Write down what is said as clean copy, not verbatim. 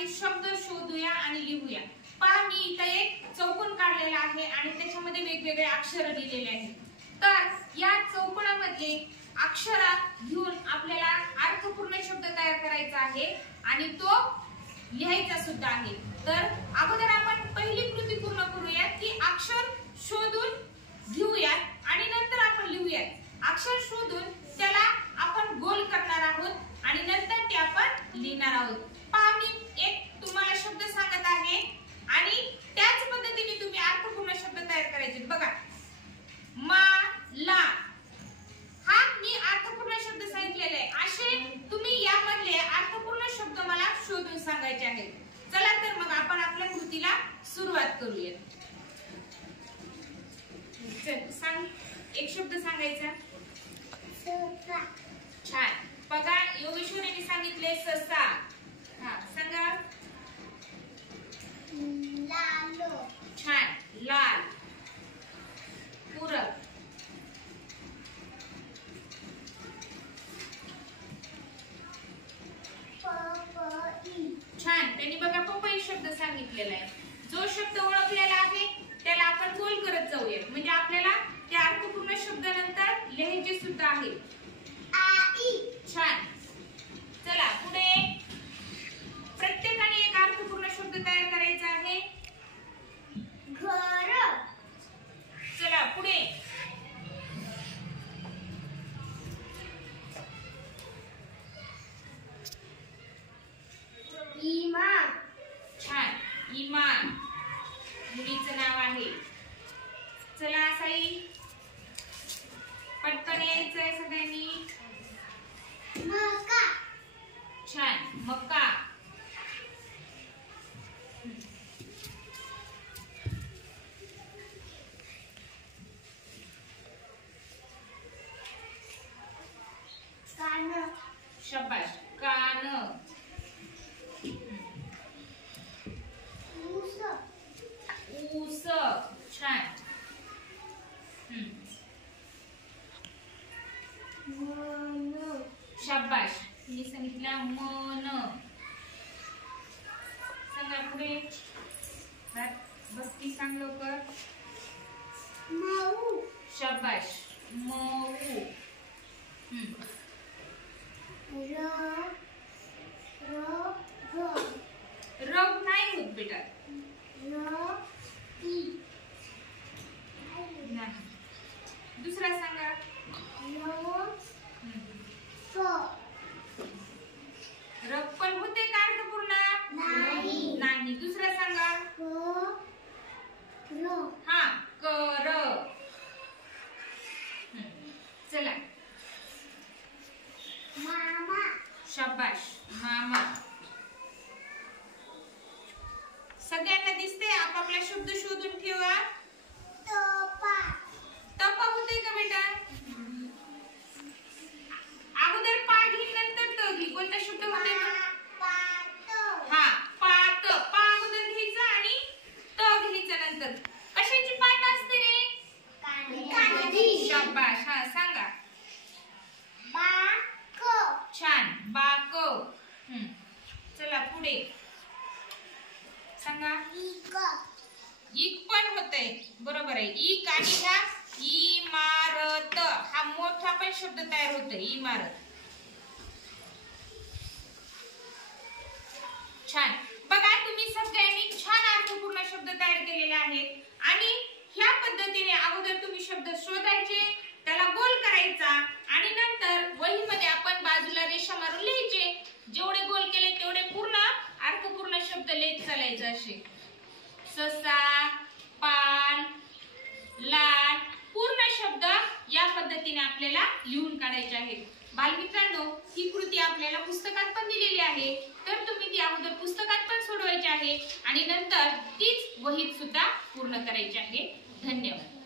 आहे शब्द शोधूया आणि लिहूया। पहा मी इथे एक चौकोन काढलेला आहे आणि त्याच्यामध्ये वेगवेगळे अक्षर लिहिलेले आहेत। तर या चौकोनामध्ये अक्षर घेऊन आपल्याला अर्थपूर्ण शब्द तयार करायचा आहे आणि तो लिहायचा सुद्धा आहे। तर अगोदर आपण पहिली कृती पूर्ण करूया की अक्षर शोधून घेऊयात आणि नंतर आपण लिहूयात। अक्षर शोधून त्याला आपण गोल करणार आहोत आणि नंतर ते आपण लिहिणार आहोत। पहा मी एक तुम्हाला शब्द सांगत आहे आणि त्याच पद्धतीने तुम्ही अर्थपूर्ण शब्द तयार करायचे। बघा माला, हा मी अर्थपूर्ण शब्द सांगितलेला आहे। असे तुम्ही यामधले अर्थपूर्ण शब्द मला शोधून सांगायचे आहेत। चला तर मग आपण आपल्या कृतीला सुरुवात करूया। चल सांग, एक शब्द सांगायचा। छान, बघा योगेश्वरीने सांगितले ससा। हा सांगा। लालो, छान, लाल। पूरक, पपई। छान, त्यांनी बघा पपई शब्द सांगितलेला आहे। जो शब्द ओळखलेला आहे त्याला आपण गोल करत जाऊया, म्हणजे आपल्याला त्या अर्थपूर्ण शब्दानंतर लिहायचे सुद्धा आहे। आई। छान, चला पुढे प्रत्येकाने एक अर्थपूर्ण शब्द तयार करायचा आहे। घर। चला पुढे इमान। छान, इमान मुलीचं नाव आहे। चला साई पटकन यायचंय सगळ्यांनी। मका। छान, मका। कान। शाबाश, कान। ऊस। ऊस। छान। मन। शाबाश, मी सांगितलं मन। सांगा पुढे, भक्ती सांग लवकर। मऊ। शाबाश, मऊ। रग नाही होत बेटा। नाही, दुसरा सांगा। रग पण होते का अर्थपूर्ण? नाही, दुसरा सांगा। हा, कर। चला मामा। शाबाश, मामा। सगळ्यांना दिसते? आपापला शब्द शोधून ठेवा। तोपा। तपा होते का बेटा? अगोदर पा घे नंतर त घे। कोणता शब्द होते? हा, पात। पा अगोदर घ्यायचा आणि त घ्यायचा नंतर। कशाची पात असते रे? कांद्याची। शाबाश, हा सांगा। बाक। छान, बाक। चला पुढे सांगा। इक। इक पण होते, बरोबर आहे। इक आणि ह्या इमारत, हा मोठा पण शब्द तयार होतो, इमारत। छान, बघा तुम्ही सगळ्यांनी छान अर्थपूर्ण शब्द तयार केलेले आहेत आणि ह्या पद्धतीने अगोदर तुम्ही शब्द शोधायचे, त्याला गोल करायचा आणि नंतर वहीमध्ये आपण बाजूला रेषा मारून लिहायचे। जेवढे गोल केले तेवढे पूर्ण अर्थपूर्ण शब्द लिहित चालायचे। असे ससा, पान, लाल, पूर्ण शब्द या पद्धतीने आपल्याला लिहून काढायचे आहेत। बालमित्रांनो, ही कृती आपल्याला पुस्तकात पण दिलेली आहे, तर तुम्ही ती अगोदर पुस्तकात पण सोडवायची आहे आणि नंतर तीच वहीत सुद्धा पूर्ण करायची आहे। धन्यवाद।